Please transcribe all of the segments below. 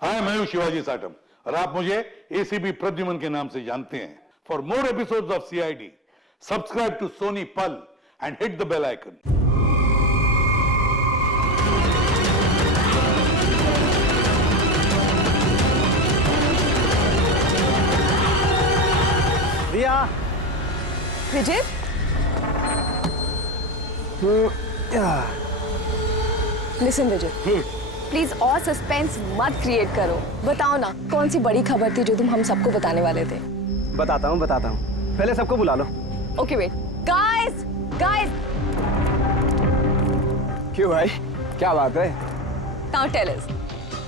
हाय, मैं हूं शिवाजी साटम और आप मुझे एसीपी प्रद्युमन के नाम से जानते हैं। For more episodes of CID, subscribe to Sony Pal and hit the bell icon. Riya, Vijay, listen Vijay, please और सस्पेंस मत क्रिएट करो। बताओ ना, कौन सी बड़ी खबर थी जो तुम हम सबको बताने वाले थे? बताता हूँ। पहले सबको बुला लो। ओके वेट, गाइस गाइस, क्यों भाई, क्या बात है? Now tell us.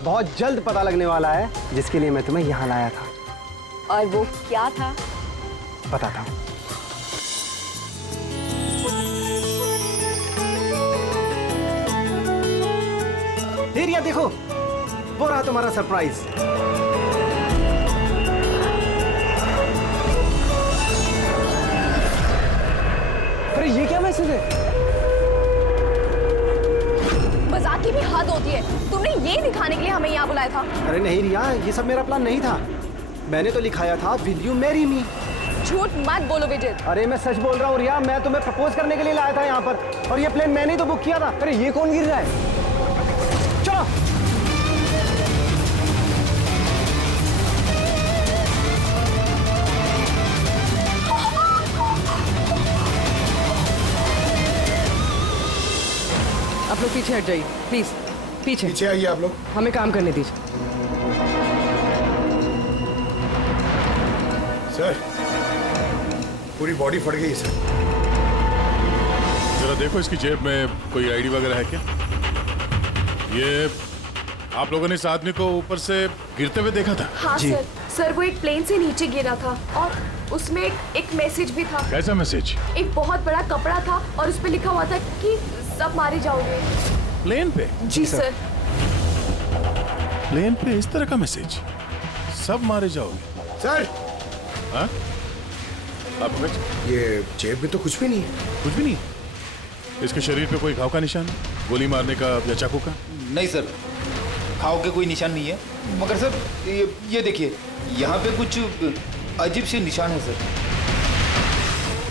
बहुत जल्द पता लगने वाला है जिसके लिए मैं तुम्हें यहाँ लाया था। और वो क्या था? बताता हूँ। रिया देखो, वो रहा तुम्हारा सरप्राइज। अरे ये क्या मैसेज है? मजाक की भी हद होती है। तुमने ये दिखाने के लिए हमें यहाँ बुलाया था? अरे नहीं रिया, ये सब मेरा प्लान नहीं था। मैंने तो लिखाया था विल यू मैरी मी। झूठ मत बोलो विजय। अरे मैं सच बोल रहा हूँ रिया, मैं तुम्हें प्रपोज करने के लिए लाया था यहाँ पर, और ये प्लेन मैंने ही तो बुक किया था। अरे ये कौन गिर रहा है? चलो। आप लोग पीछे हट जाइए प्लीज, पीछे आइए आप लोग। हमें काम करने दीजिए। सर, पूरी बॉडी फट गई सर। जरा देखो इसकी जेब में कोई आईडी वगैरह है क्या? ये आप लोगों ने इस आदमी को ऊपर से गिरते हुए देखा था? हाँ सर, वो एक प्लेन से नीचे गिरा था और उसमें एक मैसेज भी था। कैसा मैसेज? एक बहुत बड़ा कपड़ा था और उस पे लिखा हुआ था कि सब मारे जाओगे। प्लेन पे? जी सर। प्लेन पे इस तरह का मैसेज? सब मारे जाओगे? सर, हाँ? आप ये जेब में तो कुछ भी नहीं है। कुछ भी नहीं? इसके शरीर पे कोई घाव का निशान, गोली मारने का या चाकू का? नहीं सर, घाव के कोई निशान नहीं है। मगर सर ये देखिए, यहाँ पे कुछ अजीब से निशान है सर।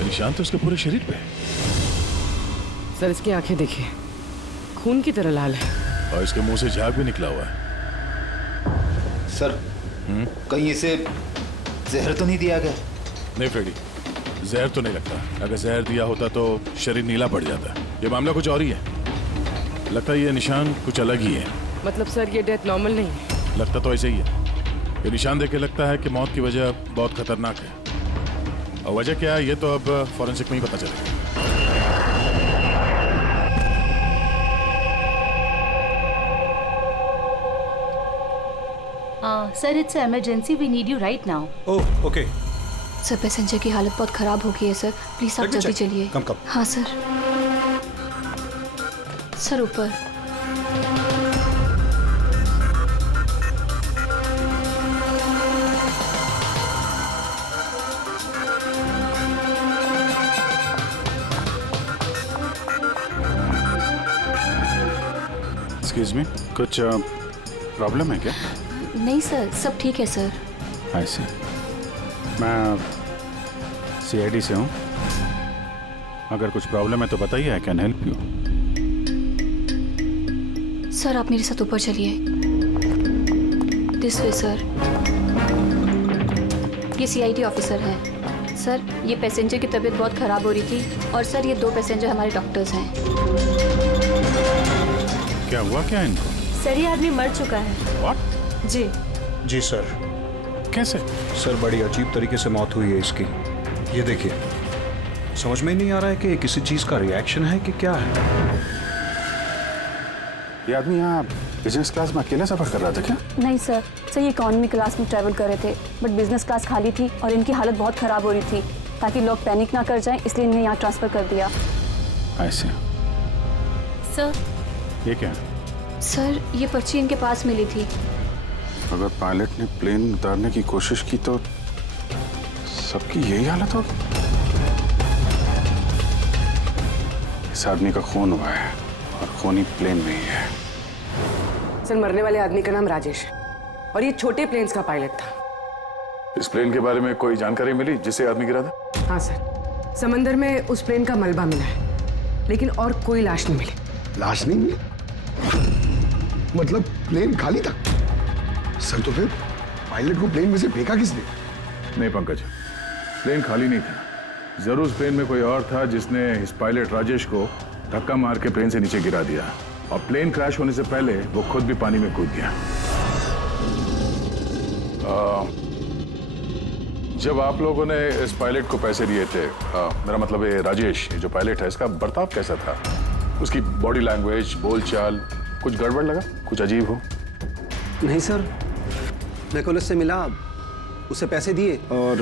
निशान तो उसके पूरे शरीर पे है। सर इसकी आंखें देखिए, खून की तरह लाल है। और इसके मुंह से झाग भी निकला हुआ है। सर, कहीं इसे जहर तो नहीं दिया गया? नहीं फ्रेडी, जहर तो नहीं लगता। अगर जहर दिया होता तो शरीर नीला पड़ जाता। ये मामला कुछ और ही है। लगता है ये निशान कुछ अलग ही है। मतलब सर ये डेथ नॉर्मल नहीं है? लगता तो ऐसे ही है। ये निशान देख के लगता है कि मौत की वजह बहुत खतरनाक है। और वजह क्या है ये तो अब फॉरेंसिक में ही पता चलेगा। Sir, it's emergency, we need you right now. Oh okay. Sir, passenger की हालत बहुत खराब हो गई है सर, प्लीज आप जल्दी चलिए। कम। हाँ सर। सर ऊपर। एक्सक्यूज मी, कुछ प्रॉब्लम है क्या? नहीं सर, सब ठीक है सर। ऐसे मैं सीआईडी से हूँ। अगर कुछ प्रॉब्लम है तो बताइए, I can help you. Sir आप मेरे साथ ऊपर चलिए। This way sir. ये सीआईडी ऑफिसर है। सर, ये पैसेंजर की तबीयत बहुत खराब हो रही थी और सर ये 2 पैसेंजर हमारे डॉक्टर्स हैं। क्या हुआ क्या इनको? सर, ये आदमी मर चुका है। व्हाट? जी। जी सर। कैसे? सर, बड़ी अजीब तरीके से मौत हुई है इसकी। ये देखिए, समझ में ही नहीं आ रहा है कि किसी चीज का रिएक्शन है कि क्या है। ये आदमी यहाँ बिजनेस क्लास में अकेले सफर कर रहा था क्या? नहीं सर, ये इकोनॉमी क्लास में ट्रैवल कर रहे थे, बट बिजनेस क्लास खाली थी और इनकी हालत बहुत खराब हो रही थी। ताकि लोग पैनिक ना कर जाएं, इसलिए इन्हें यहाँ ट्रांसफर कर दिया। ऐसे? सर, ये क्या है? सर, ये पर्ची इनके पास मिली थी। अगर पायलट ने प्लेन उतारने की कोशिश की तो सबकी यही हालत होगी। इस आदमी का खून हुआ है और खून ही प्लेन में ही है। सर, मरने वाले आदमी का नाम राजेश है। और ये छोटे प्लेन्स का पायलट था। इस प्लेन के बारे में कोई जानकारी मिली जिससे आदमी गिरा था? हाँ सर, समंदर में उस प्लेन का मलबा मिला है, लेकिन और कोई लाश नहीं मिली। लाश नहीं मिली? मतलब प्लेन खाली था? सर तो फिर पायलट को प्लेन में से फेंका किसने? नहीं पंकज, प्लेन खाली नहीं था। जरूर उस प्लेन में कोई और था जिसने इस पायलट राजेश को धक्का मार के प्लेन से नीचे गिरा दिया, और प्लेन क्रैश होने से पहले वो खुद भी पानी में कूद गया। जब आप लोगों ने इस पायलट को पैसे दिए थे, मेरा मतलब है राजेश जो पायलट है, इसका बर्ताव कैसा था? उसकी बॉडी लैंग्वेज, बोलचाल, कुछ गड़बड़ लगा? कुछ अजीब हो? नहीं सर, मैं कल उससे मिला, उसे पैसे दिए और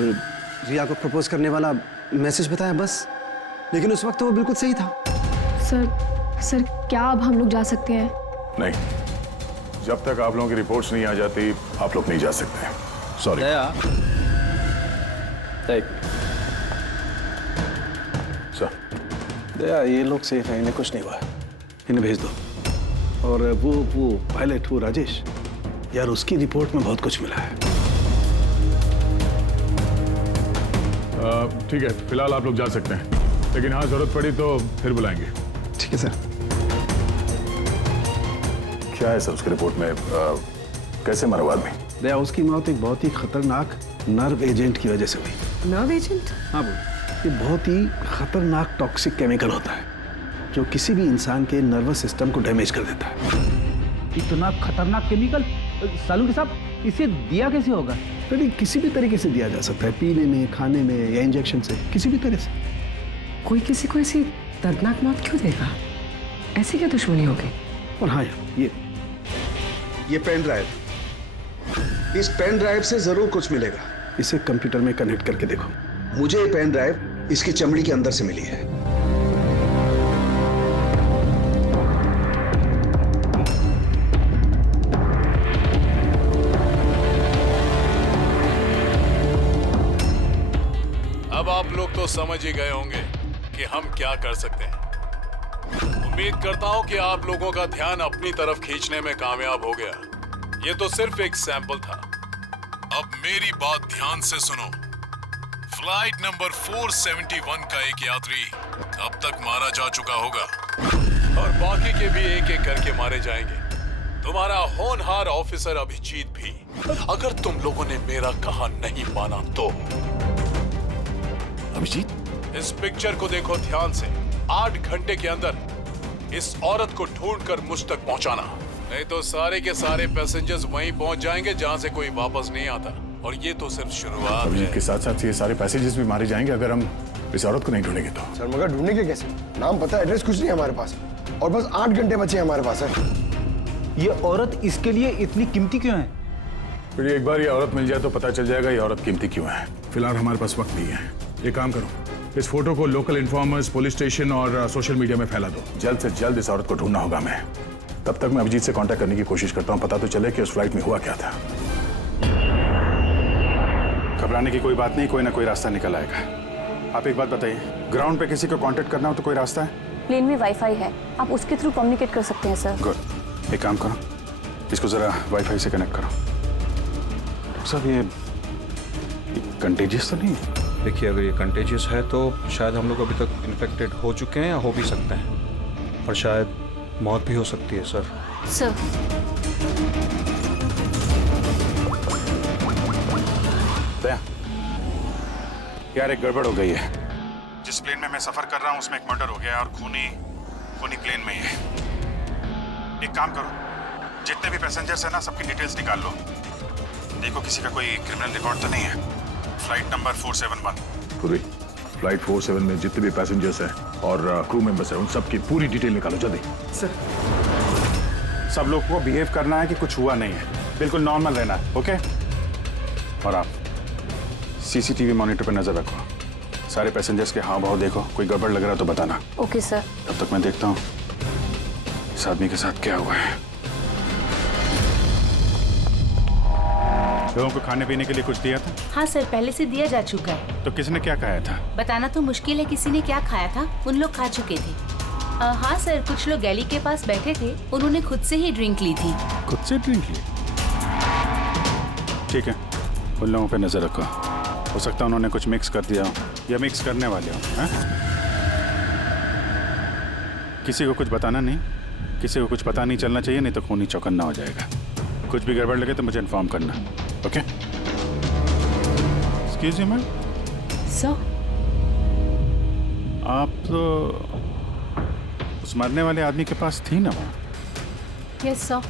रिया को प्रपोज करने वाला मैसेज बताया बस। लेकिन उस वक्त तो वो बिल्कुल सही था। सर क्या अब हम लोग जा सकते हैं? नहीं, जब तक आप लोगों की रिपोर्ट्स नहीं आ जाती आप लोग नहीं जा सकते। सॉरी। सर, दया, ये लोग सेफ हैं, इन्हें कुछ नहीं हुआ, इन्हें भेज दो। और वो पायलट, वो राजेश, यार उसकी रिपोर्ट में बहुत कुछ मिला है। ठीक है, फिलहाल आप लोग जा सकते हैं, लेकिन हाँ जरूरत पड़ी तो फिर बुलाएंगे। ठीक है सर। क्या है सर उसकी रिपोर्ट में? कैसे मरा वो आदमी? दया, उसकी मौत एक बहुत ही खतरनाक नर्व एजेंट की वजह से हुई। Nerve agent? हाँ बोल। ये बहुत ही खतरनाक टॉक्सिक केमिकल होता है जो किसी भी इंसान के नर्वस सिस्टम को डैमेज कर देता है। इतना खतरनाक केमिकल सालू साहब, इसे दिया कैसे होगा? तो किसी भी तरीके से दिया जा सकता है, पीने में, खाने में या इंजेक्शन से, किसी भी तरह से। कोई किसी को ऐसी दर्दनाक मौत क्यों देगा? ऐसी क्या दुश्मनी होगी? और हाँ यार, ये पेन ड्राइव, इस पेन ड्राइव से जरूर कुछ मिलेगा। इसे कंप्यूटर में कनेक्ट करके देखो। मुझे ये पेन ड्राइव इसकी चमड़ी के अंदर से मिली है। अब आप लोग तो समझ ही गए होंगे कि हम क्या कर सकते हैं। उम्मीद करता हूं कि आप लोगों का ध्यान अपनी तरफ खींचने में कामयाब हो गया। ये तो सिर्फ एक सैंपल था। अब मेरी बात ध्यान से सुनो। फ्लाइट नंबर 471 का एक यात्री अब तक मारा जा चुका होगा, और बाकी के भी एक एक करके मारे जाएंगे। तुम्हारा होनहार ऑफिसर अभिजीत भी। अगर तुम लोगों ने मेरा कहा नहीं माना तो अभिजीत, इस पिक्चर को देखो ध्यान से। 8 घंटे के अंदर इस औरत को ढूंढकर मुझ तक पहुंचाना, नहीं तो सारे के सारे पैसेंजर्स वहीं पहुंच जाएंगे जहां से कोई वापस नहीं आता। और ये तो सिर्फ शुरुआत है। के साथ साथ ये सारे पैसेंजर्स भी मारे जाएंगे अगर हम इस औरत को नहीं ढूंढेंगे तो। सर मगर ढूंढेंगे कैसे? नाम पता, एड्रेस कुछ नहीं है हमारे पास, और बस 8 घंटे बचे हैं हमारे पास। ये औरत इसके लिए इतनी कीमती क्यों है? फिर एक बार ये औरत मिल जाए तो पता चल जाएगा ये औरत कीमती क्यों है। फिलहाल हमारे पास वक्त नहीं है। एक काम करो, इस फोटो को लोकल इन्फॉर्मर्स, पुलिस स्टेशन और सोशल मीडिया में फैला दो। जल्द से जल्द इस औरत को ढूंढना होगा हमें। तब तक मैं अभिजीत से कांटेक्ट करने की कोशिश करता हूं, पता तो चले कि उस फ्लाइट में हुआ क्या था। घबराने की कोई बात नहीं, कोई ना कोई रास्ता निकल आएगा। आप एक बात बताइए, ग्राउंड पे किसी को कांटेक्ट करना हो तो कोई रास्ता है? प्लेन में वाईफाई है, आप उसके थ्रू कम्युनिकेट कर सकते हैं सर। गुड, एक काम करो, इसको जरा वाईफाई से कनेक्ट करो। सब ये कंटेजियस तो नहीं है? देखिए, अगर ये कंटेजियस है तो शायद हम लोग अभी तक इन्फेक्टेड हो चुके हैं या हो भी सकते हैं, और शायद मौत भी हो सकती है सर। सर, यार एक गड़बड़ हो गई है। जिस प्लेन में मैं सफर कर रहा हूँ उसमें एक मर्डर हो गया है, और खूनी प्लेन में ही है। एक काम करो, जितने भी पैसेंजर्स हैं ना, सबकी डिटेल्स निकाल लो। देखो किसी का कोई क्रिमिनल रिकॉर्ड तो नहीं है। फ्लाइट नंबर 471 पूरी फ्लाइट 47 में जितने भी पैसेंजर्स हैं और क्रू मेंबर्स हैं, उन सब की पूरी डिटेल निकालो जल्दी। सर, सब लोग को बिहेव करना है कि कुछ हुआ नहीं है, बिल्कुल नॉर्मल रहना है, ओके? और आप सीसीटीवी मॉनिटर पर नजर रखो, सारे पैसेंजर्स के हाव भाव देखो, कोई गड़बड़ लग रहा तो बताना। Okay sir. तब तक मैं देखता हूँ इस आदमी के साथ क्या हुआ है। लोगों को खाने पीने के लिए कुछ दिया था? हाँ सर, पहले से दिया जा चुका है। तो किसने क्या खाया था? बताना तो मुश्किल है किसी ने क्या खाया था, उन लोग खा चुके थे। हाँ सर, कुछ लोग गैली के पास बैठे थे, उन्होंने खुद से ही ड्रिंक ली थी। खुद से ड्रिंक ली? ठीक है, उन लोगों पे नजर रखो। हो सकता है उन्होंने कुछ मिक्स कर दिया हो या मिक्स करने वाले हो। हाँ? किसी को कुछ बताना नहीं, किसी को कुछ पता नहीं चलना चाहिए, नहीं तो खूनी चौकन्ना हो जाएगा। कुछ भी गड़बड़ लगे तो मुझे इन्फॉर्म करना, okay? Excuse me ma'am. Sir आप तो उस मरने वाले आदमी के पास थी ना वहाँ? Yes sir.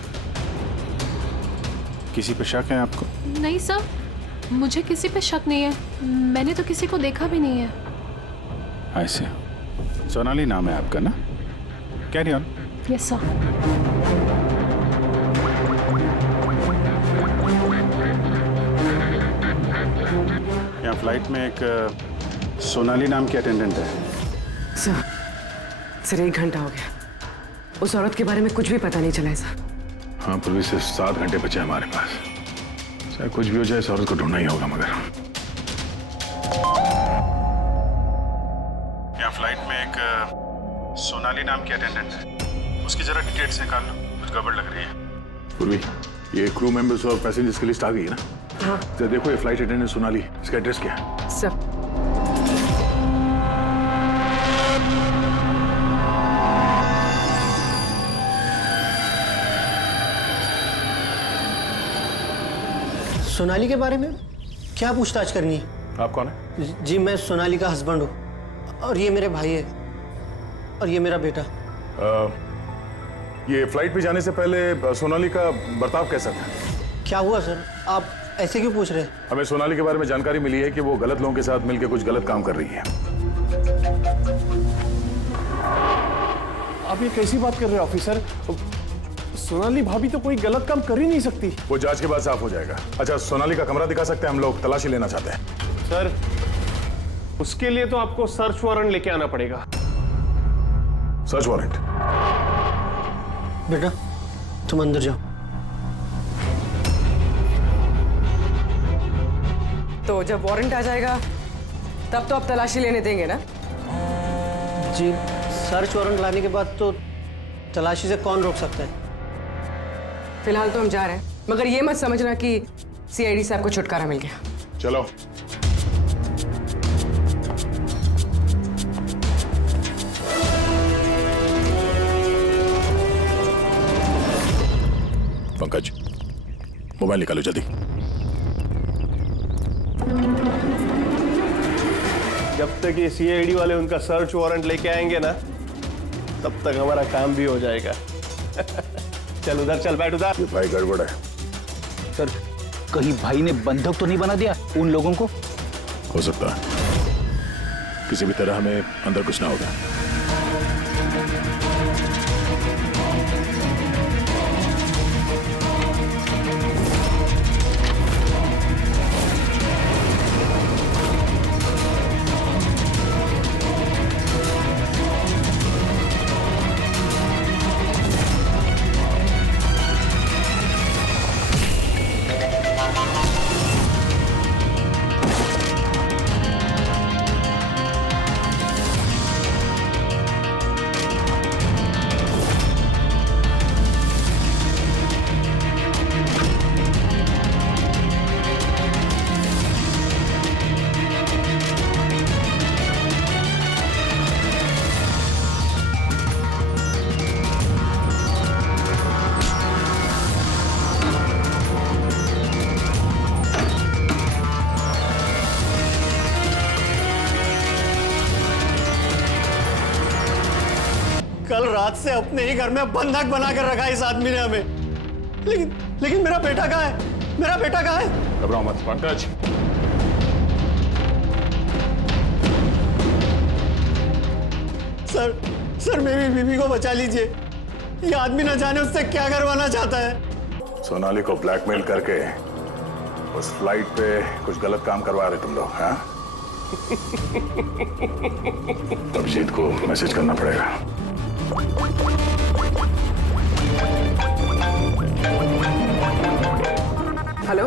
किसी पे शक है आपको? नहीं सर, मुझे किसी पे शक नहीं है। मैंने तो किसी को देखा भी नहीं है। ऐसे सोनाली नाम है आपका ना? Carry on. Yes sir. यहाँ फ्लाइट में एक सोनाली नाम की अटेंडेंट है। सर 1 घंटा हो गया, उस औरत के बारे में कुछ भी पता नहीं चला है सर। हाँ, पुलिस से 7 घंटे बचे हमारे पास। चाहे कुछ भी हो जाए, इस औरत को ढूंढना ही होगा। मगर यहाँ फ्लाइट में एक सोनाली नाम की अटेंडेंट है, उसकी जरा डिटेल्स निकाल लो, कुछ गड़बड़ लग रही है। पूर्वी, ये क्रू मेंबर्स और पैसेंजर्स की लिस्ट आ गई है ना? हाँ। तो देखो, ये फ्लाइट अटेंडेंट सोनाली, इसका एड्रेस क्या है? सर सोनाली के बारे में क्या पूछताछ करनी है? आप कौन है? जी, मैं सोनाली का हस्बैंड हूँ और ये मेरे भाई है और ये मेरा बेटा। ये फ्लाइट पे जाने से पहले सोनाली का बर्ताव कैसा था? क्या हुआ सर, आप ऐसे क्यों पूछ रहे हैं? हमें सोनाली के बारे में जानकारी मिली है कि वो गलत लोगों के साथ मिलकर कुछ गलत काम कर रही है। आप ये कैसी बात कर रहे हैं ऑफिसर? सोनाली भाभी तो कोई गलत काम कर ही नहीं सकती। वो जांच के बाद साफ हो जाएगा। अच्छा, सोनाली का कमरा दिखा सकते हैं? हम लोग तलाशी लेना चाहते हैं। सर, उसके लिए तो आपको सर्च वारंट लेके आना पड़ेगा। Search warrant? बेटा तुम अंदर जाओ। तो जब वारंट आ जाएगा तब तो आप तलाशी लेने देंगे ना? जी, सर्च वारंट लाने के बाद तो तलाशी से कौन रोक सकता है? फिलहाल तो हम जा रहे हैं, मगर ये मत समझना कि सीआईडी साहब को छुटकारा मिल गया। चलो। पंकज, मोबाइल निकालो जल्दी। जब तक ये सीआईडी वाले उनका सर्च वारंट लेके आएंगे ना, तब तक हमारा काम भी हो जाएगा। चल उधर चल, बैठ उधर। ये भाई गड़बड़ है। सर, कहीं भाई ने बंधक तो नहीं बना दिया उन लोगों को? हो सकता है, किसी भी तरह हमें अंदर कुछ ना होगा। कल रात से अपने ही घर में बंधक बना कर रखा है इस आदमी ने हमें। लेकिन मेरा बेटा कहाँ है? मेरा बेटा कहाँ है? घबराओ मत पंकज। सर मेरी बीवी को बचा लीजिए। ये आदमी न जाने उससे क्या करवाना चाहता है। सोनाली को ब्लैकमेल करके उस फ्लाइट पे कुछ गलत काम करवा रहे तुम लोग, हाँ? अभिजीत को मैसेज करना पड़ेगा। हेलो,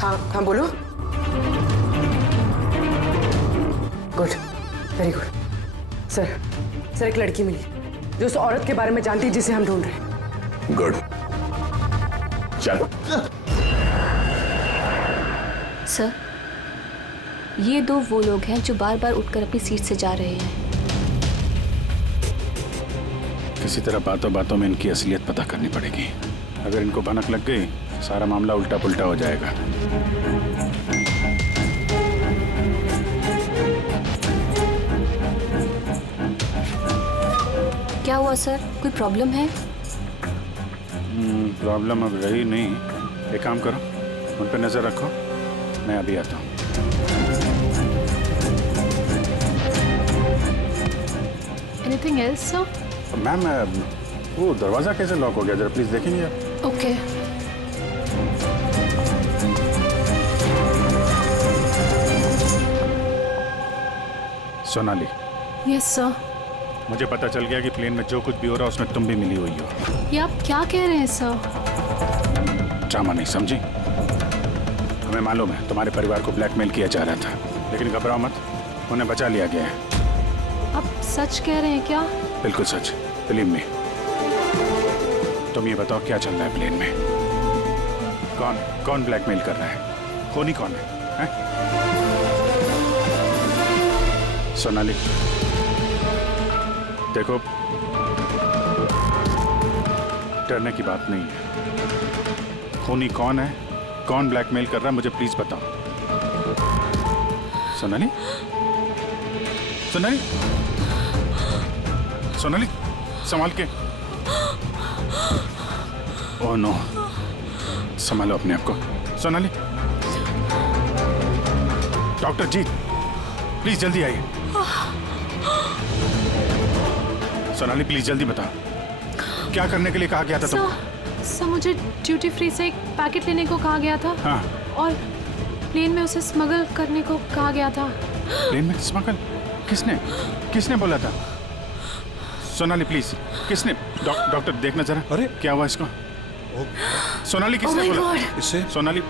हाँ बोलो। Good, very good. सर एक लड़की मिली जो उस औरत के बारे में जानती है जिसे हम ढूंढ रहे हैं। गुड, चल। सर, ये दो वो लोग हैं जो बार बार उठकर अपनी सीट से जा रहे हैं। किसी तरह बातों बातों में इनकी असलियत पता करनी पड़ेगी। अगर इनको भनक लग गई सारा मामला उल्टा पुल्टा हो जाएगा। क्या हुआ सर, कोई प्रॉब्लम है? प्रॉब्लम अब रही नहीं। एक काम करो, उन पर नजर रखो, मैं अभी आता हूँ। Anything else sir? मैम वो दरवाजा कैसे लॉक हो गया, जरा प्लीज देखेंगे आप? ओके। सोनाली। Yes sir. मुझे पता चल गया कि प्लेन में जो कुछ भी हो रहा है उसमें तुम भी मिली हुई हो। ये आप क्या कह रहे हैं सर? ड्रामा नहीं समझी? हमें मालूम है तुम्हारे परिवार को ब्लैकमेल किया जा रहा था, लेकिन घबराओ मत, उन्हें बचा लिया गया है। आप सच कह रहे हैं क्या? बिल्कुल सच, बिलीव मी। तुम ये बताओ क्या चल रहा है प्लेन में? कौन ब्लैकमेल कर रहा है? खूनी कौन है? सोनाली देखो, डरने की बात नहीं है। खूनी कौन है, कौन ब्लैकमेल कर रहा है, मुझे प्लीज बताओ। सोनाली, सोनाली, सोनाली, संभाल के। ओह नो, संभालो अपने आप को। सोनाली, डॉक्टर जी प्लीज जल्दी आइए। सोनाली प्लीज जल्दी बताओ, क्या करने के लिए कहा गया था तुमको? सर मुझे ड्यूटी फ्री से एक पैकेट लेने को कहा गया था। हाँ। और प्लेन में उसे स्मगल करने को कहा गया था। प्लेन में स्मगल? किसने बोला था? सोनाली प्लीज, किसने? डॉक्टर देखना जरा। अरे क्या हुआ इसको? सोनाली किसने बोला? इससे Sonali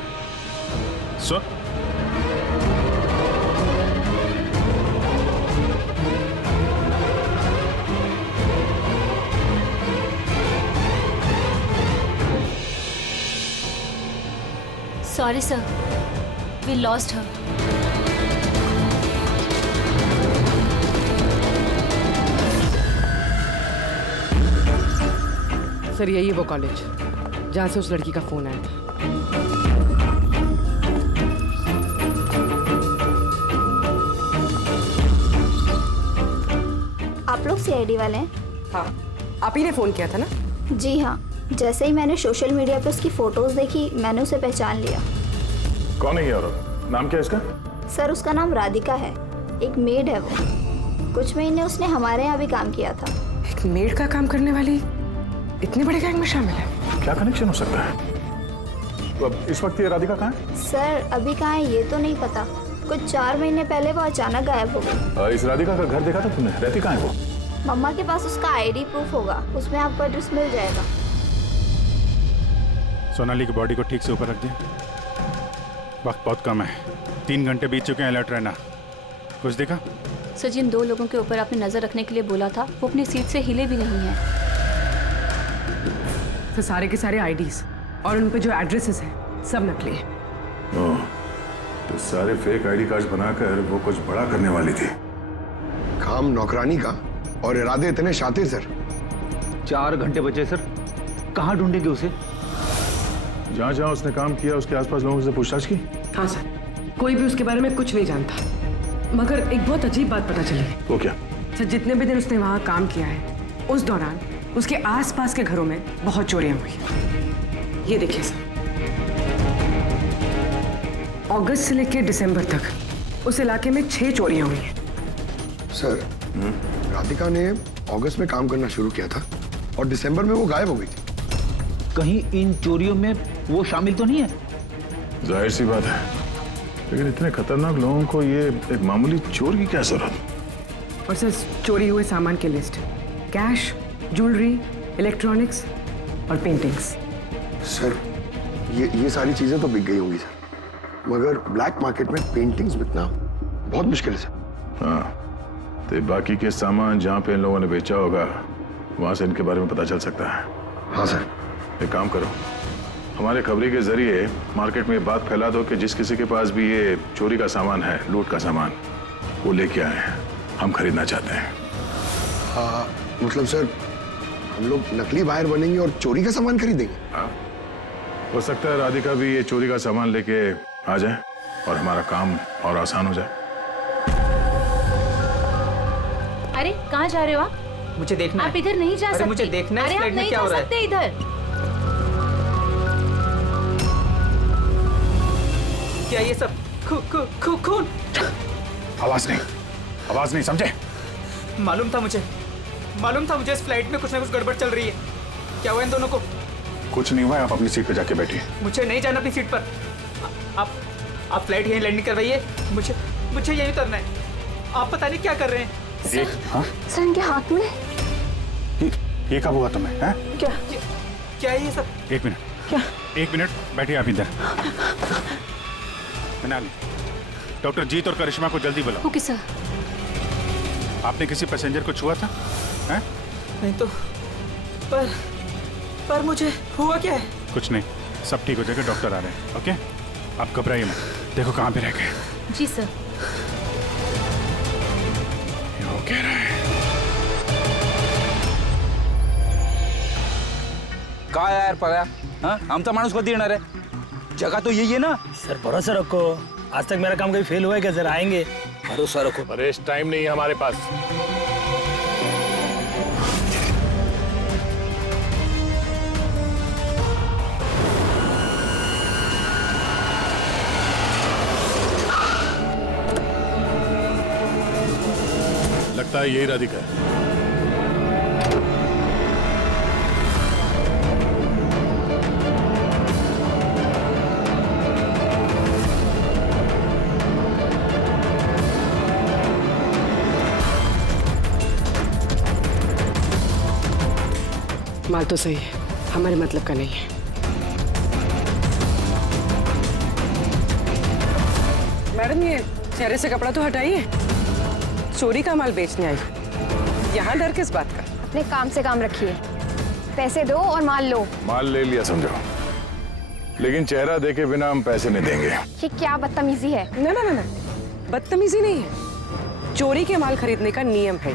Sorry, sir. We lost her. Sir यही है वो कॉलेज जहाँ से उस लड़की का फोन आया था। आप लोग सीआईडी वाले हैं? हाँ, आप ही ने फोन किया था ना? जी हाँ, जैसे ही मैंने सोशल मीडिया पे उसकी फोटोज देखी मैंने उसे पहचान लिया। कौन है ये औरत? नाम क्या है इसका? सर उसका नाम राधिका है, एक मेड है वो। कुछ महीने उसने हमारे यहाँ भी काम किया था। एक मेड का काम करने वाली इतने बड़े गैंग में शामिल है? क्या कनेक्शन हो सकता है? तो अब इस वक्त ये राधिका कहाँ है? सर अभी कहाँ है ये तो नहीं पता, कुछ 4 महीने पहले वो अचानक गायब हो गई। इस राधिका का घर देखा था तुमने? रहती कहाँ है वो? मम्मा के पास उसका आईडी प्रूफ होगा, उसमें आपको एड्रेस मिल जाएगा। सोनाली की बॉडी को ठीक से ऊपर रख दिया। वक्त बहुत कम है, 3 घंटे बीत चुके हैं, अलर्ट रहना। कुछ देखा? सर जिन 2 लोगों के ऊपर आपने नजर रखने के लिए बोला था वो अपनी सीट से हिले भी नहीं है। तो सारे के सारे आईडीज और उन पे जो एड्रेसेस हैं सब नकली हैं। ओह, तो सारे फेक आईडी कार्ड बनाकर वो कुछ बड़ा करने वाली थी। काम नौकरानी का और इरादे इतने शातिर सर। 4 घंटे बचे सर, कहाँ ढूंढेंगे उसे? जहाँ जहाँ उसने काम किया उसके आसपास लोगों से पूछताछ की? हाँ सर, कोई भी उसके बारे में कुछ नहीं जानता, मगर एक बहुत अजीब बात पता चली है। वो क्या? सर जितने भी दिन उसने वहाँ काम किया है उस दौरान उसके आसपास के घरों में बहुत चोरियां हुई। ये देखिए सर, अगस्त से लेकर दिसंबर तक उस इलाके में 6 चोरियां हुई हैं। सर राधिका ने अगस्त में काम करना शुरू किया था और दिसंबर में वो गायब हो गई थी। कहीं इन चोरियों में वो शामिल तो नहीं है? जाहिर सी बात है, लेकिन इतने खतरनाक लोगों को ये एक मामूली चोर की क्या जरूरत? और सर चोरी हुए सामान की लिस्ट, कैश, ज्वेलरी, इलेक्ट्रॉनिक्स और पेंटिंग्स। सर ये सारी चीजें तो बिक गई होंगी सर, मगर ब्लैक मार्केट में पेंटिंग्स बिकना बहुत मुश्किल है सर। हाँ, तो बाकी के सामान जहाँ पे इन लोगों ने बेचा होगा वहां से इनके बारे में पता चल सकता है। हाँ सर। एक काम करो, हमारे खबरी के जरिए मार्केट में बात फैला दो कि जिस किसी के पास भी ये चोरी का सामान है, लूट का सामान, वो लेके आए हैं, हम खरीदना चाहते हैं। हाँ, मतलब सर हम लोग नकली बायर बनेंगे और चोरी का सामान खरीदेंगे? हाँ, हो सकता है राधिका भी ये चोरी का सामान लेके आ जाए और हमारा काम और आसान हो जाए। अरे कहाँ जा रहे हो आप? मुझे देखना है। आप इधर नहीं जा सकते। मुझे देखना है, अरे इस आप फ्लैट में नहीं क्या जा हो रहा है? सकते इधर। क्या ये सब खून? आवाज नहीं, समझे? मालूम था मुझे इस फ्लाइट में कुछ ना कुछ गड़बड़ चल रही है। क्या हुआ इन दोनों को? कुछ नहीं हुआ, आप अपनी सीट पे जाके बैठिए। मुझे नहीं जाना अपनी सीट पर। आप फ्लाइट यहीं लैंडिंग करवाइए, मुझे यहीं उतरना है। आप पता नहीं क्या कर रहे हैं। सर इनके हाथ में ये कब हुआ तुम्हें? हैं? क्या है ये सब? एक मिनट बैठिए आप इधर। मनाली, डॉक्टर जीत और करिश्मा को जल्दी बुलाओ। Okay sir. आपने किसी पैसेंजर को छुआ था? हैं? नहीं तो पर मुझे हुआ क्या है? कुछ नहीं, सब ठीक हो जाएगा, डॉक्टर आ रहे हैं। ओके, आप घबराइए मत। देखो कहाँ पे रह गए। जी सर। ये वो कह रहा है। काय यार पळ्या, हाँ आमचा माणूस कधी येणार आहे? जगह तो यही है ना। सर भरोसा रखो, आज तक मेरा काम कभी फेल हुआ है क्या? सर आएंगे, भरोसा रखो। परेश, टाइम नहीं है हमारे पास। लगता है यही राधिका है। माल तो सही है, हमारे मतलब का नहीं है। मैडम ये चेहरे से कपड़ा तो हटाइए, चोरी का माल बेचने आई, यहाँ डर किस बात का? अपने काम से काम रखिए, पैसे दो और माल लो। माल ले लिया समझो, लेकिन चेहरा देखे बिना हम पैसे नहीं देंगे। ये क्या बदतमीजी है? ना, बदतमीजी नहीं है, चोरी के माल खरीदने का नियम है।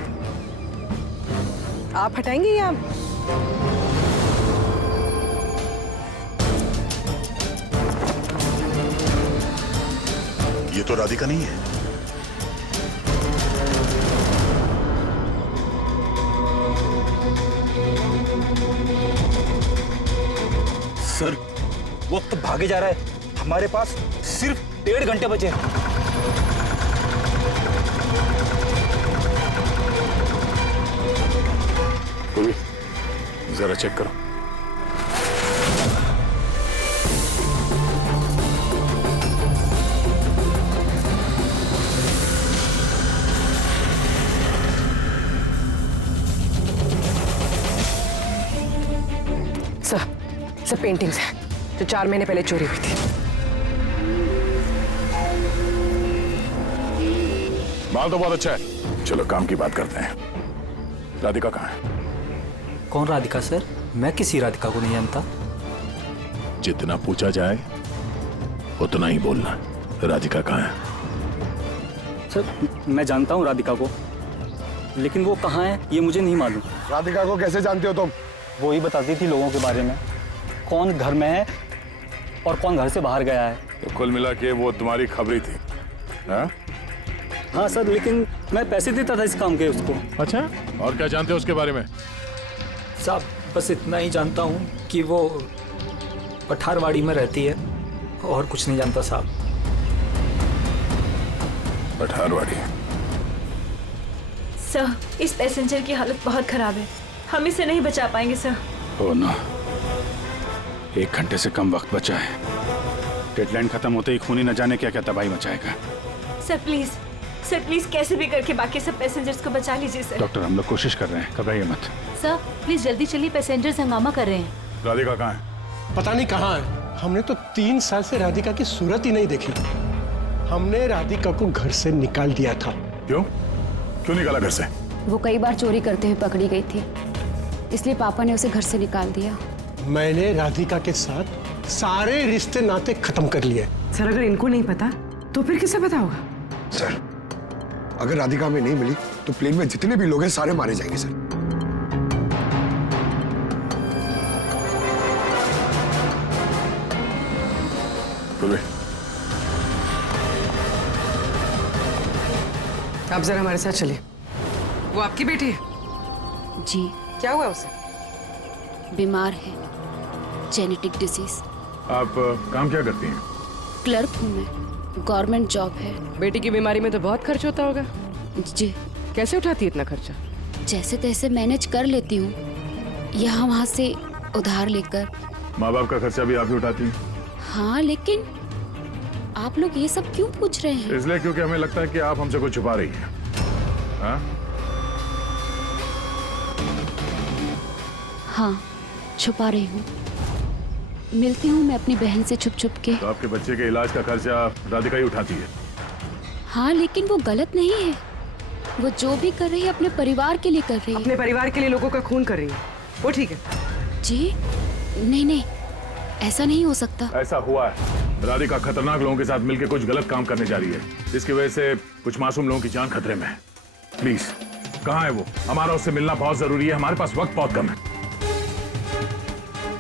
आप हटाएंगे या ये तो राधिका नहीं है। सर वक्त भागे जा रहा है, हमारे पास सिर्फ 1.5 घंटे बचे हैं। जरा चेक करो। सब पेंटिंग्स हैं जो 4 महीने पहले चोरी हुई थी। माल तो बहुत अच्छा है, चलो काम की बात करते हैं। राधिका कहाँ है? कौन राधिका सर? मैं किसी राधिका को नहीं जानता। जितना पूछा जाए उतना ही बोलना। राधिका कहाँ है? सर मैं जानता हूँ राधिका को, लेकिन वो कहाँ है ये मुझे नहीं मालूम। राधिका को कैसे जानते हो तुम? वो ही बताती थी लोगों के बारे में, कौन घर में है और कौन घर से बाहर गया है। तो कुल मिला के वो तुम्हारी खबरी थी? हाँ सर, लेकिन मैं पैसे देता था इस काम के उसको। अच्छा, और क्या जानते हो उसके बारे में? साहब बस इतना ही जानता हूँ कि वो पठारवाड़ी में रहती है, और कुछ नहीं जानता साहब। पठारवाड़ी? सर इस पैसेंजर की हालत बहुत खराब है, हम इसे नहीं बचा पाएंगे सर। हो ना, 1 घंटे से कम वक्त बचा है। डेडलाइन खत्म होते ही खूनी न जाने क्या क्या तबाही मचाएगा। सर प्लीज कैसे भी करके बाकी सब पैसेंजर्स को बचा लीजिए सर। डॉक्टर हम लोग कोशिश कर रहे हैं, घबराइए मत। सर प्लीज जल्दी चलिए, पैसेंजर्स हंगामा कर रहे हैं। राधिका कहाँ है? पता नहीं कहाँ है। हमने तो 3 साल से राधिका की सूरत ही नहीं देखी। हमने राधिका को घर से निकाल दिया था। क्यों निकाला घर से? वो कई बार चोरी करते हुए पकड़ी गई थी, इसलिए पापा ने उसे घर से निकाल दिया। मैंने राधिका के साथ सारे रिश्ते नाते खत्म कर लिए। सर अगर इनको नहीं पता तो फिर किसे पता होगा? सर, अगर राधिका हमें नहीं मिली तो प्लेन में जितने भी लोग हैं सारे मारे जाएंगे सर। आप जरा हमारे साथ चलिए। वो आपकी बेटी है? जी। क्या हुआ उसे? बीमार है, जेनेटिक डिजीज। आप काम क्या करती हैं? क्लर्क हूँ मैं, गवर्नमेंट जॉब है। बेटी की बीमारी में तो बहुत खर्च होता होगा। जी। कैसे उठाती है इतना खर्चा? जैसे तैसे मैनेज कर लेती हूँ, यहाँ वहाँ से उधार लेकर। माँ बाप का खर्चा भी आप ही उठाती हैं? हाँ, लेकिन आप लोग ये सब क्यों पूछ रहे हैं? इसलिए क्योंकि हमें लगता है कि आप हमसे कुछ छुपा रही हैं। हाँ, छुपा रही हूँ। मिलती हूँ मैं अपनी बहन से छुप छुप के। तो आपके बच्चे के इलाज का खर्चा राधिका ही उठाती है? हाँ, लेकिन वो गलत नहीं है। वो जो भी कर रही है अपने परिवार के लिए कर रही है। अपने परिवार के लिए लोगों का खून कर रही है, वो ठीक है? जी नहीं नहीं, ऐसा नहीं हो सकता। ऐसा हुआ है। राधिका खतरनाक लोगों के साथ मिलकर कुछ गलत काम करने जा रही है, जिसकी वजह से कुछ मासूम लोगों की जान खतरे में है। प्लीज, कहाँ है वो? हमारा उससे मिलना बहुत जरूरी है, हमारे पास वक्त बहुत कम है।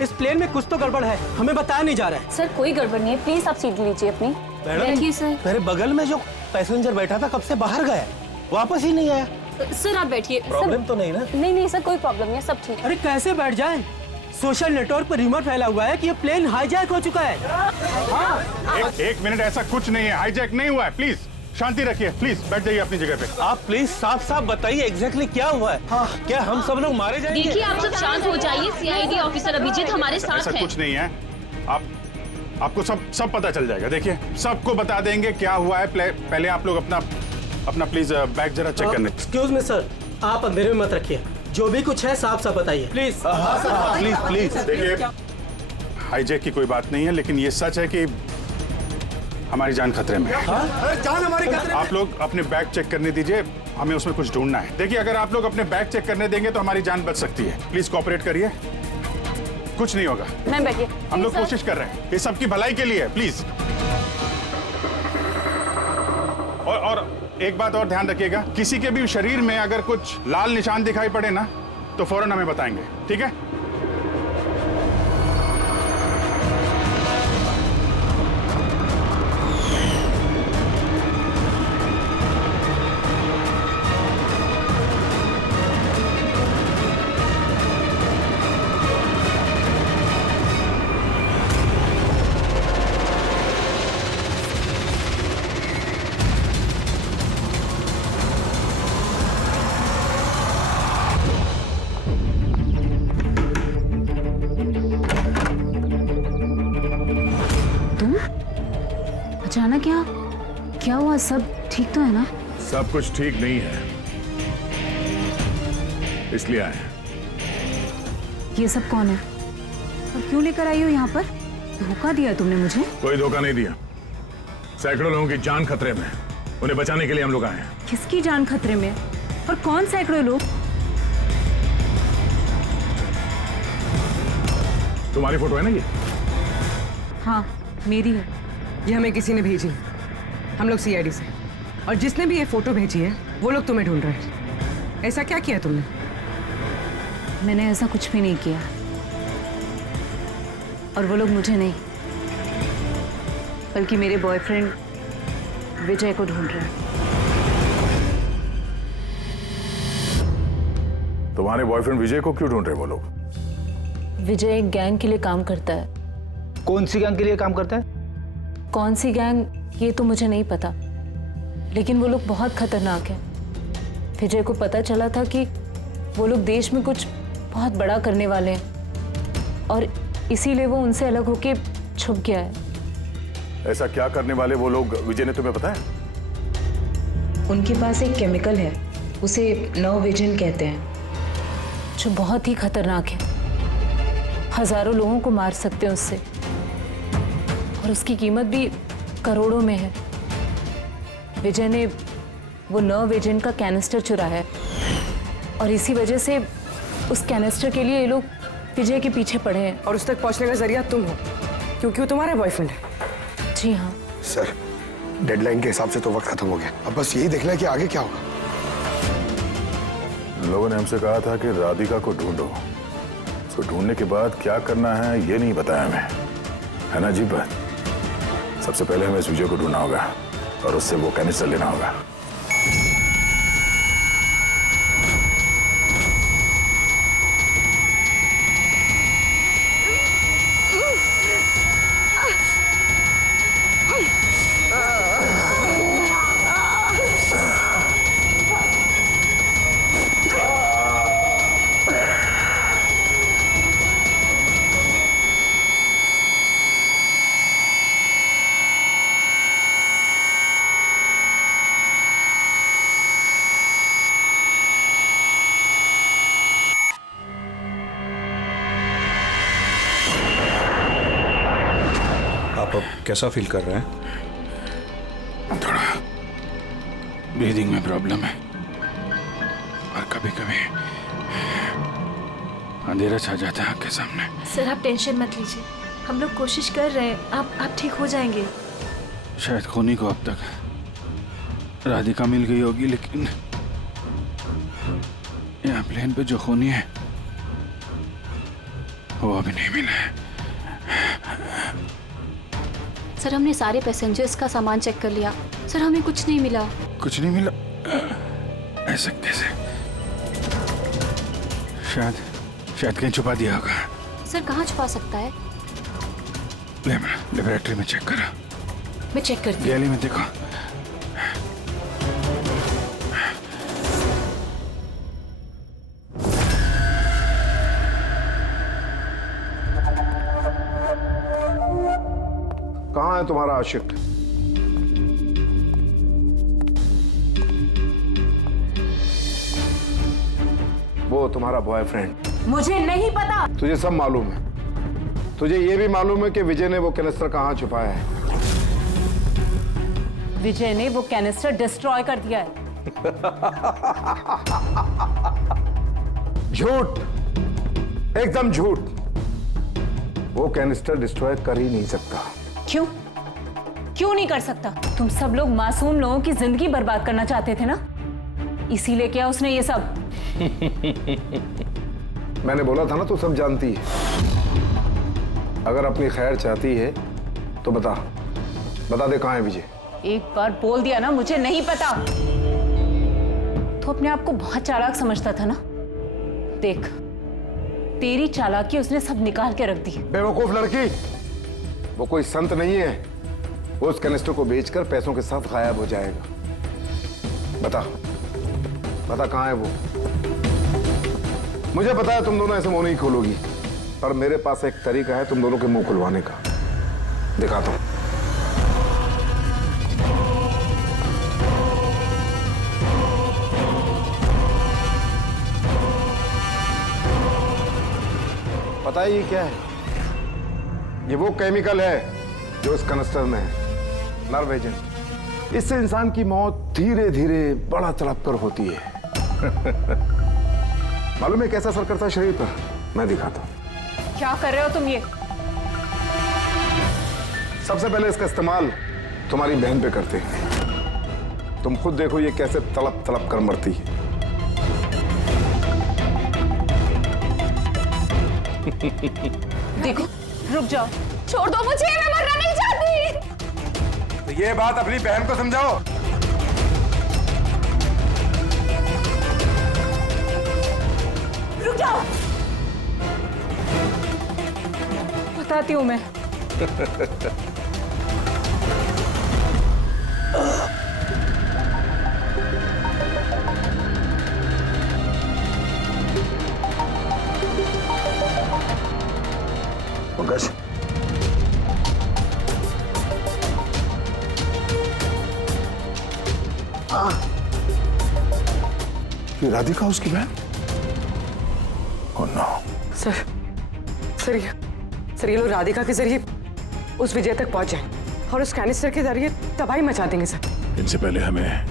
इस प्लेन में कुछ तो गड़बड़ है, हमें बताया नहीं जा रहा है। सर कोई गड़बड़ नहीं है, प्लीज आप सीट लीजिए अपनी। बैठिए सर। मेरे बगल में जो पैसेंजर बैठा था कब से बाहर गया, वापस ही नहीं आया। सर आप बैठिए। प्रॉब्लम तो नहीं ना? नहीं नहीं सर, कोई प्रॉब्लम नहीं है, सब ठीक। अरे कैसे बैठ जाए? सोशल नेटवर्क पर रूमर फैला हुआ है कि ये प्लेन हाईजैक हो चुका है। एक मिनट, ऐसा कुछ नहीं है, हाईजैक नहीं हुआ है। प्लीज शांति रखिए, प्लीज बैठ जाइए अपनी जगह पे। आप प्लीज साफ साफ बताइए एग्जैक्टली क्या हुआ है। हाँ, क्या हम सब लोग मारे जाएंगे? देखिए आप सब शांत हो जाइए, सीआईडी ऑफिसर अभिजीत हमारे साथ ऐसा है। कुछ नहीं है, आपको सब पता चल जाएगा। देखिए, सबको बता देंगे क्या हुआ है। पहले आप लोग अपना प्लीज बैग जरा चेक करने। एक्सक्यूज मी सर, आप अंधेरे में मत रखिए, जो भी कुछ है साफ साफ बताइए प्लीज। प्लीज देखिए, हाईजैक की कोई बात नहीं है, लेकिन ये सच है कि हमारी जान खतरे में है। जान हमारी खतरे में। आप लोग अपने बैग चेक करने दीजिए, हमें उसमें कुछ ढूंढना है। देखिए, अगर आप लोग अपने बैग चेक करने देंगे तो हमारी जान बच सकती है। प्लीज कोऑपरेट करिए, कुछ नहीं होगा। मैम बैठिए। हम लोग कोशिश कर रहे हैं, ये सबकी भलाई के लिए है। प्लीज। और एक बात और ध्यान रखिएगा, किसी के भी शरीर में अगर कुछ लाल निशान दिखाई पड़े ना तो फौरन हमें बताएंगे, ठीक है? अचानक क्या हुआ? सब ठीक तो है ना? सब कुछ ठीक नहीं है, इसलिए आए हैं। ये सब कौन है और क्यों लेकर आई हो यहाँ पर? धोखा दिया तुमने मुझे। कोई धोखा नहीं दिया, सैकड़ों लोगों की जान खतरे में, उन्हें बचाने के लिए हम लोग आए हैं। किसकी जान खतरे में और कौन सैकड़ों लोग? तुम्हारी फोटो है ना ये? हाँ मेरी है। ये हमें किसी ने भेजी, हम लोग सीआईडी से, और जिसने भी ये फोटो भेजी है वो लोग तुम्हें ढूंढ रहे हैं। ऐसा क्या किया तुमने? मैंने ऐसा कुछ भी नहीं किया, और वो लोग मुझे नहीं बल्कि मेरे बॉयफ्रेंड विजय को ढूंढ रहे हैं। तुम्हारे बॉयफ्रेंड विजय को क्यों ढूंढ रहे वो लोग? विजय एक गैंग के लिए काम करता है। कौन सी गैंग के लिए काम करता है? कौन सी गैंग ये तो मुझे नहीं पता, लेकिन वो लोग बहुत खतरनाक हैं। विजय को पता चला था कि वो लोग देश में कुछ बहुत बड़ा करने वाले हैं, और इसीलिए वो उनसे अलग होके छुप गया है। ऐसा क्या करने वाले वो लोग विजय ने तुम्हें बताया? उनके पास एक केमिकल है, उसे नव विजन कहते हैं, जो बहुत ही खतरनाक है। हजारों लोगों को मार सकते हैं उससे, और उसकी कीमत भी करोड़ों में है। विजय ने वो नव विजन का कैनिस्टर चुराया है, और इसी वजह से उस कैनिस्टर के लिए ये लोग विजय के पीछे पड़े हैं। और उस तक पहुंचने का जरिया तुम हो। क्योंकि वो तुम्हारा बॉयफ्रेंड है। जी हाँ। सर, डेडलाइन के हिसाब से तो वक्त खत्म हो गया, अब बस यही देखना है कि आगे क्या होगा। लोगों ने हमसे कहा था कि राधिका को ढूंढो, तो ढूंढने के बाद क्या करना है ये नहीं बताया हमें, है ना अजीब बात। सबसे पहले हमें इस विजय को ढूंढना होगा और उससे वो कैनिस्टर लेना होगा। आप अब कैसा फील कर रहे हैं? थोड़ा ब्रीदिंग में प्रॉब्लम है और कभी कभी अंधेरा छा जाता है आपके सामने। सर आप टेंशन मत लीजिए, हम लोग कोशिश कर रहे हैं, आप ठीक हो जाएंगे। शायद खूनी को अब तक राधिका मिल गई होगी, लेकिन यहाँ प्लेन पे जो खूनी है वो अभी नहीं मिला है। सर हमने सारे पैसेंजर्स का सामान चेक कर लिया, सर हमें कुछ नहीं मिला। कुछ नहीं मिला? ऐसा कैसे? शायद कहीं छुपा दिया होगा। सर कहाँ छुपा सकता है? लेबोरेटरी में चेक करो। मैं चेक करती हूँ। गैली में देखो। कहाँ है तुम्हारा आशिक? वो तुम्हारा बॉयफ्रेंड। मुझे नहीं पता। तुझे सब मालूम है। तुझे ये भी मालूम है कि विजय ने वो कैनिस्टर कहाँ छुपाया है। विजय ने वो कैनिस्टर डिस्ट्रॉय कर दिया है। झूठ, एकदम झूठ। वो कैनिस्टर डिस्ट्रॉय कर ही नहीं सकता। क्यों? क्यों नहीं कर सकता? तुम सब लोग मासूम लोगों की जिंदगी बर्बाद करना चाहते थे ना, इसीलिए क्या उसने ये सब? मैंने बोला था ना, तू सब जानती है। अगर अपनी खैर चाहती है तो बता दे कहाँ है विजय। एक बार बोल दिया ना मुझे नहीं पता, तो अपने आप को बहुत चालाक समझता था ना। देख, तेरी चालाकी उसने सब निकाल के रख दी। बेवकूफ लड़की, वो कोई संत नहीं है। वो उस कैनिस्टर को बेचकर पैसों के साथ गायब हो जाएगा। बता कहाँ है वो। मुझे पता है तुम दोनों ऐसे मुंह नहीं खोलोगी, पर मेरे पास एक तरीका है तुम दोनों के मुंह खुलवाने का। दिखाता हूं। पता है ये क्या है? ये वो केमिकल है जो इस कैनिस्टर में है, नर्व एजेंट। इससे इंसान की मौत धीरे धीरे बड़ा तड़प कर होती है। मालूम है कैसा असर करता है शरीर पर? मैं दिखाता हूं। क्या कर रहे हो तुम ये? सबसे पहले इसका इस्तेमाल तुम्हारी बहन पे करते हैं। तुम खुद देखो ये कैसे तड़प तड़प कर मरती है। देखो, रुक जाओ। छोड़ दो मुझे, मैं मरना नहीं चाहती। तो ये बात अपनी बहन को समझाओ। रुक जाओ, बताती हूं मैं। पंकज, ये राधिका उसकी बहन? Oh no. सर ये लोग राधिका के जरिए उस विजय तक पहुंच जाए और उस कैनिस्टर के जरिए तबाही मचा देंगे सर। इनसे पहले हमें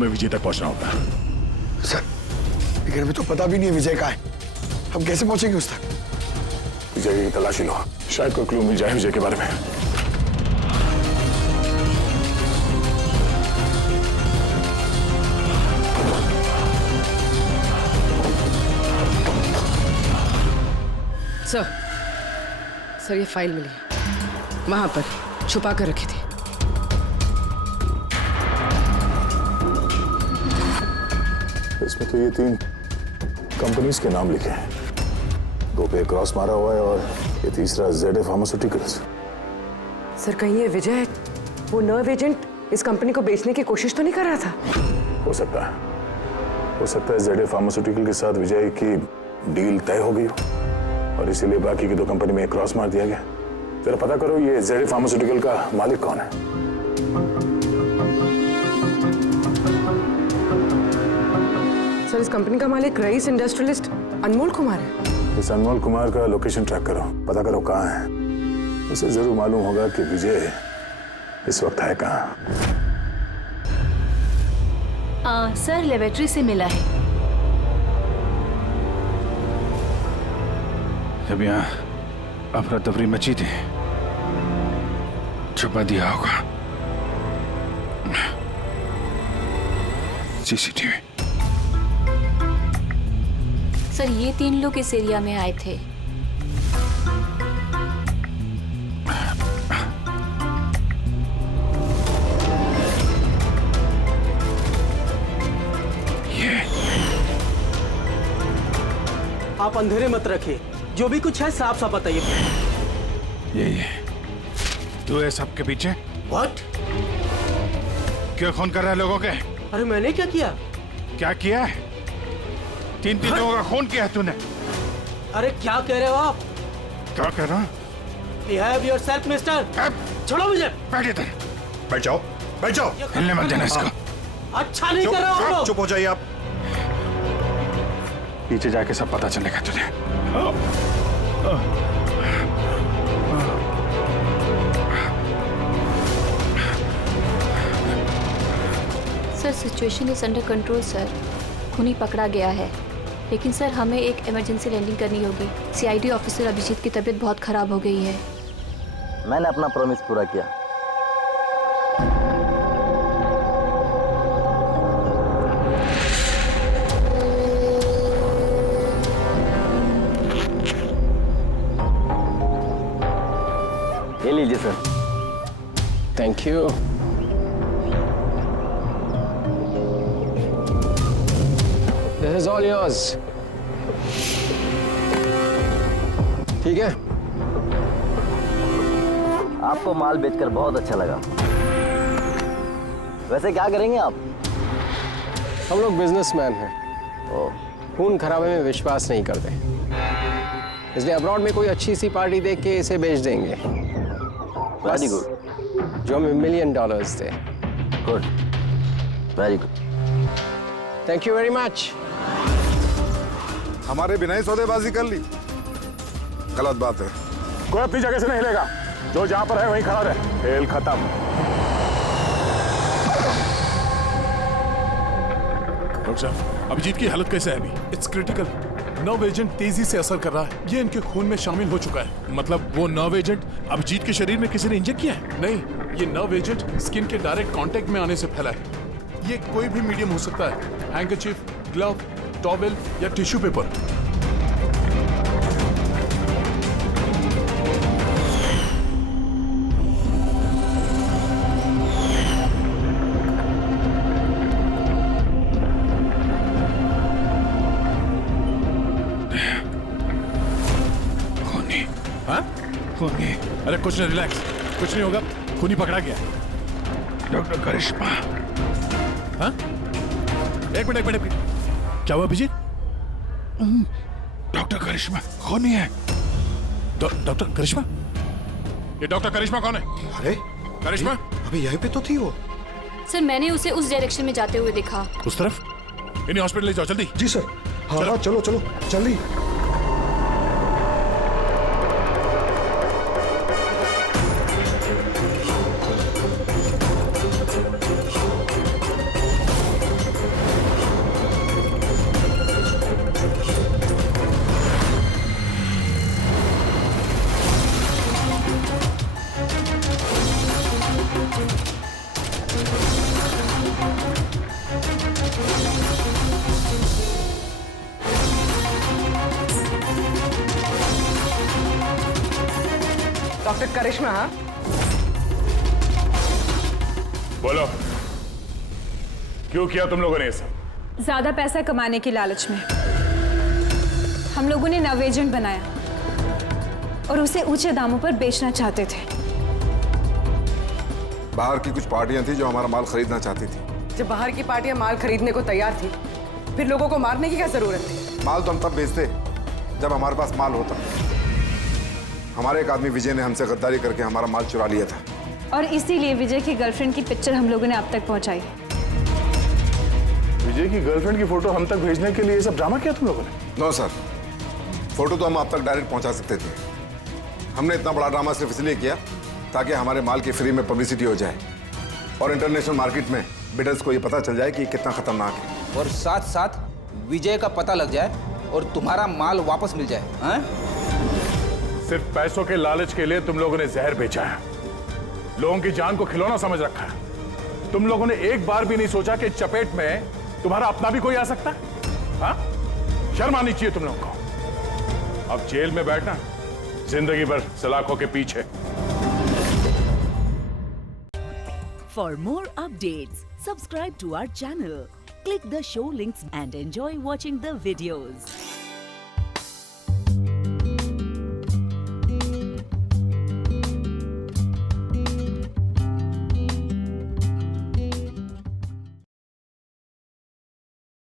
विजय तक पहुंचना होगा। सर, लेकिन हमें तो पता भी नहीं है विजय कहाँ है। हम कैसे पहुंचेंगे उस तक? विजय की तलाशी लो, शायद कोई क्लू मिल जाए विजय के बारे में। सर ये फाइल मिली है, वहां पर छुपा कर रखी थी। इसमें तो ये 3 कंपनीज के नाम लिखे हैं, 2 पे क्रॉस मारा हुआ है और ये तीसरा ZA फार्मास्यूटिकल्स। सर कहीं ये विजय वो नर्व एजेंट इस कंपनी को बेचने की कोशिश तो नहीं कर रहा था? हो सकता है ZA फार्मास्यूटिकल के साथ विजय की डील तय हो गई हो और इसीलिए बाकी की 2 कंपनी में क्रॉस मार दिया गया। जरा पता करो ये ZA फार्मास्यूटिकल का मालिक कौन है। सर इस कंपनी का मालिक रईस इंडस्ट्रियलिस्ट अनमोल कुमार है। इस अनमोल कुमार का लोकेशन ट्रैक करो, पता करो कहाँ है। उसे जरूर मालूम होगा कि विजय इस वक्त है कहाँ। सर लेबोरेटरी से मिला है। जब यहाँ अफरा तफरी मची थी, छुपा दिया होगा CCTV। सर ये 3 लोग इस एरिया में आए थे। आप अंधेरे मत रखिए, जो भी कुछ है साफ साफ बताइए। ये तू है सबके पीछे? व्हाट? क्यों खून कर रहा है लोगों के? अरे मैंने क्या किया? क्या किया है? 3 लोगों का खून किया है तूने। अरे क्या कह रहे हो आप? क्या कह रहा हूँ? Behave yourself, mister. छोड़ो मुझे। बैठ इधर। बैठ जाओ, बैठ जाओ। हिलने मत देना इसको। अच्छा नहीं कर रहे हो। चुप हो जाइए आप। पीछे जाके सब पता चलेगा तुझे। Sir situation is under control sir. खूनी पकड़ा गया है, लेकिन सर हमें एक इमरजेंसी लैंडिंग करनी होगी। CID ऑफिसर अभिजीत की तबीयत बहुत खराब हो गई है। मैंने अपना प्रॉमिस पूरा किया। ये लीजिए sir. Thank you. This is all yours. ठीक है? आपको माल बेचकर बहुत अच्छा लगा। वैसे क्या करेंगे आप? हम लोग बिजनेसमैन हैं। खून खराबे में विश्वास नहीं करते, इसलिए अब्रॉड में कोई अच्छी सी पार्टी देख के इसे बेच देंगे। Very good. जो हमें $1 मिलियन थे। Good, very good. Thank you very much. हमारे बिना ही सौदेबाजी कर ली, गलत बात है। कोई अपनी जगह से नहीं हिलेगा, जो जहां पर है वहीं खड़ा रहे। खेल खत्म। डॉक्टर साहब, अभिजीत की हालत कैसे है अभी? It's critical. नर्व एजेंट तेजी से असर कर रहा है। ये इनके खून में शामिल हो चुका है। मतलब वो नर्व एजेंट अभिजीत के शरीर में किसी ने इंजेक्ट किया है? नहीं, ये नर्व एजेंट स्किन के डायरेक्ट कांटेक्ट में आने से फैला है। ये कोई भी मीडियम हो सकता है, हैंकरचीफ, ग्लव, टॉवेल या टिश्यू पेपर। खूनी? हाँ? खूनी? अरे कुछ नहीं, रिलैक्स, कुछ नहीं होगा। खूनी पकड़ा गया। डॉक्टर करिश्मा। हाँ? एक मिनट। क्या हुआ अभिजीत? डॉक्टर करिश्मा खूनी है। डॉक्टर करिश्मा? ये डॉक्टर करिश्मा कौन है? अरे करिश्मा अभी यहीं पे तो थी वो। सर मैंने उसे उस डायरेक्शन में जाते हुए देखा। उस तरफ? इन्हें हॉस्पिटल ले जाओ जल्दी। जी सर। हाँ चलो जल्दी। डॉक्टर करिश्मा, हाँ? बोलो, क्यों किया तुम लोगों ने ये सब? ज्यादा पैसा कमाने की लालच में हम लोगों ने नव एजेंट बनाया और उसे ऊंचे दामों पर बेचना चाहते थे। बाहर की कुछ पार्टियां थी जो हमारा माल खरीदना चाहती थी। जब बाहर की पार्टियां माल खरीदने को तैयार थी, फिर लोगों को मारने की क्या जरूरत थी? माल तो हम तब बेचते जब हमारे पास माल होता। हमारे एक आदमी विजय ने हमसे गद्दारी करके हमारा माल चुरा लिया था, और इसीलिए विजय की गर्लफ्रेंड की पिक्चर हम लोगों ने अब तक पहुंचाई। विजय की गर्लफ्रेंड की फोटो हम तक भेजने के लिए ये सब ड्रामा किया तुम लोगों ने? नो सर, फोटो तो हम आप तक डायरेक्ट पहुंचा सकते थे। हमने इतना बड़ा ड्रामा सिर्फ इसलिए किया ताकि हमारे माल की फ्री में पब्लिसिटी हो जाए और इंटरनेशनल मार्केट में बिडर्स को ये पता चल जाए कि कितना खतरनाक है, और साथ साथ विजय का पता लग जाए और तुम्हारा माल वापस मिल जाए। हाँ? सिर्फ पैसों के लालच के लिए तुम लोगों ने जहर बेचा है, लोगों की जान को खिलौना समझ रखा है। तुम लोगों ने एक बार भी नहीं सोचा कि चपेट में तुम्हारा अपना भी कोई आ सकता है? हाँ? शर्म आनी चाहिए तुम लोगों को। अब जेल में बैठना जिंदगी भर सलाखों के पीछे। For more updates, subscribe to our channel, click the show links and enjoy watching the videos.